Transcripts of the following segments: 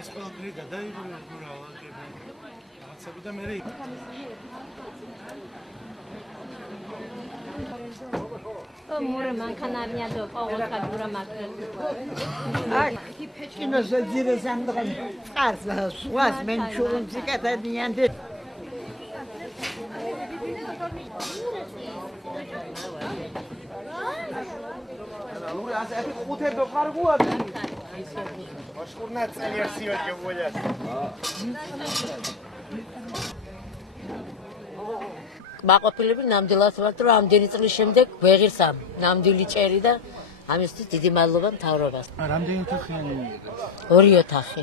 ეს ყველაფერი გადაიღურა რაღაცები და მე მურე მანქანარია და ყოველთა გურა მაგრე. აი, კინოს ძირეს ამდღენ წარს სვას მენ ჩუნცი კატადიანდე. ნუ ასე ხუთე დოყარგუა. Машкурна цель съётки будет. მაყოფილები ნამდვილად ვართ, რომ ამდენი წლის შემდეგ ვეღირს ამ ნამდვილი ჭერი და ამისთვის დიდი მადლობა მთავრობას. რამდენი ოთახიანი მიიღეს? 2 ოთახი.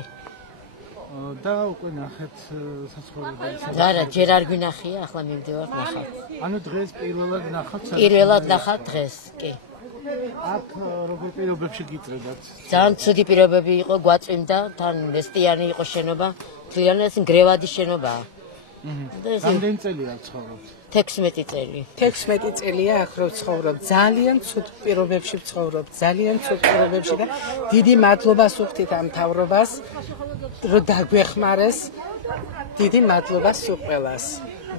და უკვე ნახეთ საცხოვრებელი. არა, ჯერ არ გვინახია, ახლა მივდივართ ნახავთ. ანუ დღეს პირველად ნახავთ? პირველად ნახავთ დღეს, კი. აქ როგორ პირობებში გიწევდათ? ძალიან ცუდი პირობები იყო, გვაწვიმდა, თან მესტიანი იყო შენობა, თლიანად გრევადი შენობაა. რამდენი წელია ცხოვრობთ? 16 წელი. 16 წელია აქ რო ვცხოვრობ. ძალიან ცუდ პირობებში ვცხოვრობ. ძალიან ცუდ პირობებში და დიდი მადლობას ვუხდით ამ მთავრობას, რომ დაგვეხმარეს. დიდი მადლობა სულ ყველას.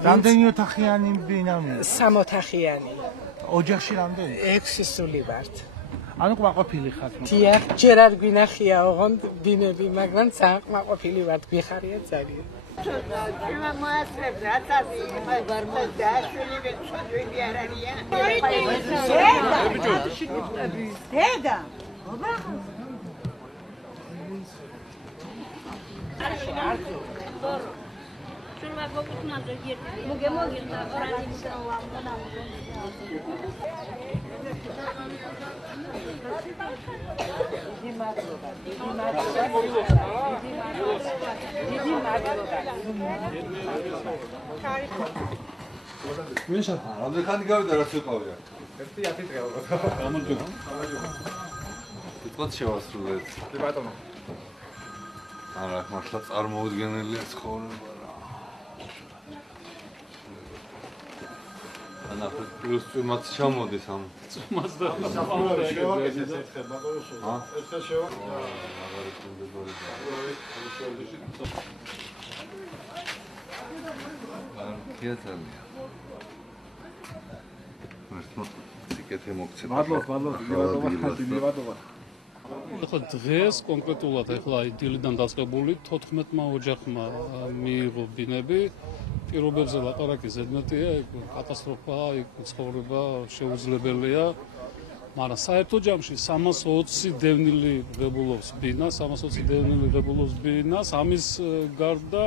რამდენი ოთახიანი ბინა მე? 3 ოთახიანი. ოჯახში რამდენი? 6 სული ვართ. ანუ კმაყოფილი ხართ? დიახ, ჯერ არ გვინახია ოღონდ ბინები, მაგრამ ძალიან კმაყოფილი ვართ, გვიხარია ძალიან. Ima moastreb ratasi, daashvili vetsodvili ar arიან. Deda. Oba. Şuraya kokutmadı girdi. Mugemo girdi. Orada რამდენი ხანი გავიდა რაც ვიყავია? 1-10 დღე ალბათ. გამარჯობა. თვითონ შევასრულეთ. კი ბატონო. არა, მართლა წარმოუდგენელია ცხოვრება რა. ანა პლუს წვიმაც ჩამოდის ამ წვიმაც და ახლა დღეს კონკრეტულად ახლა დილიდან დაწყებული 14 ოჯახმა მიიღო ბინები. პირობებზე ლაპარაკი ზედმეტია, კატასტროფაა, ცხოვრება შეუძლებელია. მაგრამ საერთო ჯამში 320 დევნილი ღებულობს ბინას, 320 დევნილი ღებულობს ბინას. ამის გარდა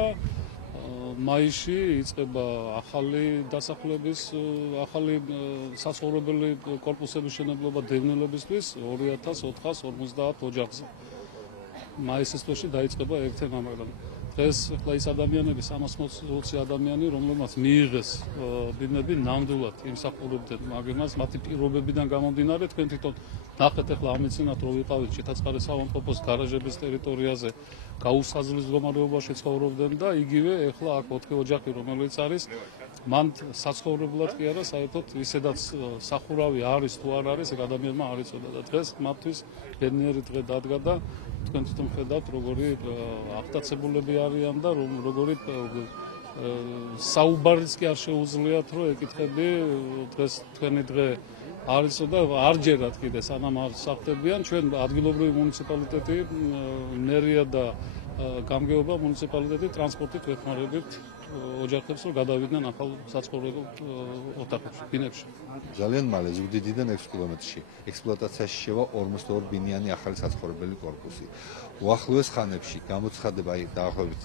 მაისში იწყება ახალი დასახლების, ახალი საცხოვრებელი კორპუსების მშენებლობა დევნილებისთვის 2450 ოჯახზე. მაისის თვეში დაიწყება ერთ-ერთი მაგრამ დღეს ახლა ის ადამიანები 320 ადამიანი, რომლებმაც მიიღეს ბინები, ნამდვილად იმსახურებდნენ მაგას, მათი პირობებიდან გამომდინარე, თქვენ თვითონ ნახეთ ახლა ამიცინათ, რომ ვიყავით ჩიტაწყარის საავადმყოფოს გარაჟების ტერიტორიაზე, გაუსაზღვის მდგომარეობაში ცხოვრობდნენ და იგივე ახლა აქ 4 ოჯახი, რომელიც არის, მან საცხოვრებლად კი არა, საერთოდ ისედაც სახურავი არის თუ არ არის, ეგ ადამიანმა არ იცოდა და დღეს მათთვის ბედნიერი დღე დადგა და თქვენ თვითონ ხედავთ, როგორი აღტაცებულები არიან და როგორი საუბარიც კი არ შეუძლიათ, რომ ეკითხები დღეს თქვენი დღე არ იცოდა, არ ჯერათ კიდე სანამ არ სახდებიან, ჩვენ ადგილობრივი მუნიციპალიტეტი, მერია და გამგეობა მუნიციპალიტეტი ტრანსპორტით ვეხმარებით ოჯახებს, რომ გადავიდნენ ახალ საცხოვრებელ ოთახებში, ბინებში. ძალიან მალე ზუგდიდიდან 6 კილომეტრში ექსპლუატაციაში შევა 42 ბინიანი ახალი საცხოვრებელი კორპუსი. უახლოეს ხანებში გამოცხადდება დაახლოებით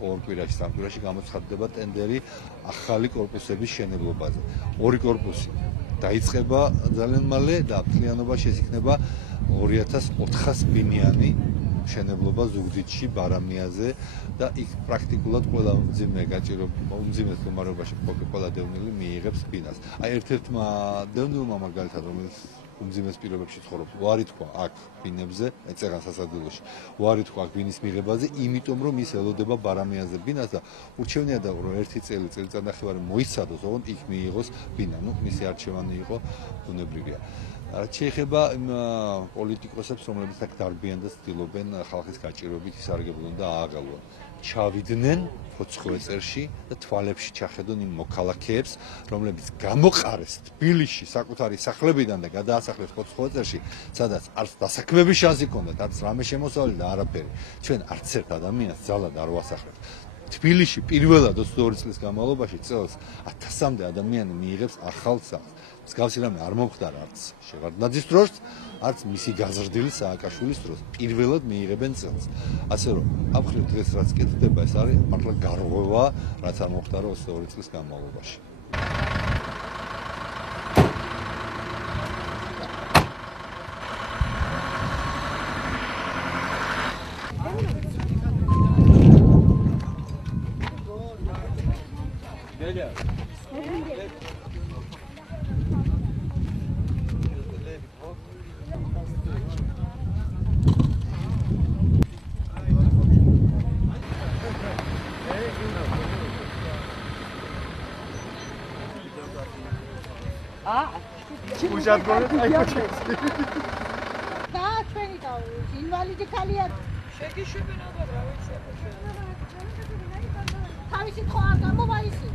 2 კვირაში, 3 კვირაში გამოცხადდება ტენდერი ახალი კორპუსების მშენებლობაზე. 2 კორპუსი დაიწყება ძალიან მალე და მთლიანობა შეიქმნება 2400 ბინიანი მშენებლობა ზუგდიდში, ბარამიაზე და იქ პრაქტიკულად ყველა მძიმე მდგომარეობაში ყველა დევნილი მიიღებს ბინას. აი ერთ-ერთმა დევნილმა მაგალითად, რომელიც უმძიმეს პირობებში ცხოვრობს. უარი თქვა აქ ბინებზე, ეწეღან სასადილოში. უარი თქვა აქ ბინის მიღებაზე, იმიტომ რომ ის ელოდება ბარამიანზე ბინას და ურჩევნია და რომ ერთი წელიწადნახევარი მოიცადოს, ოღონდ იქ მიიღოს ბინა. ნუ მისი არჩევანი იყო ბუნებრივია. რაც შეეხება იმ პოლიტიკოსებს, რომლებიც აქ დარბიან და ცდილობენ ხალხის გაჭირვებით ისარგებლონ და ააღალვონ. ჩავიდნენ ფოცხოვეწერში და თვალებში ჩახედონ იმ მოქალაქეებს, რომლებიც გამოყარეს თბილისში საკუთარი სახლებიდან და გადაასახლეს ფოცხოვეწერში, სადაც არც დასაქმების შანსი ჰქონდათ, არც რამე შემოსავალი და არაფერი. ჩვენ არც ერთ ადამიანს ძალად არ ვასახლებთ. თბილისში პირველად 22 წლის განმავლობაში წელს 1000-მდე ადამიანი მიიღებს ახალ სახლს. მსგავსი რამე არ მომხდარა არც შევარდნაძის დროს, არც მისი გაზრდილი სააკაშვილის დროს. პირველად მიიღებენ წელს. ასე რომ, ამ მხრივ დღეს რაც კეთდება, ეს არის მართლა გარღვევა, რაც არ მომხდარა 22 წლის განმავლობაში. უშადგონეთ აი და ჩვენი და ინვალიდი ქალია. შეგიშვებენ აბა რა ვიცი. თავისი ხო არ გამოვა ისი.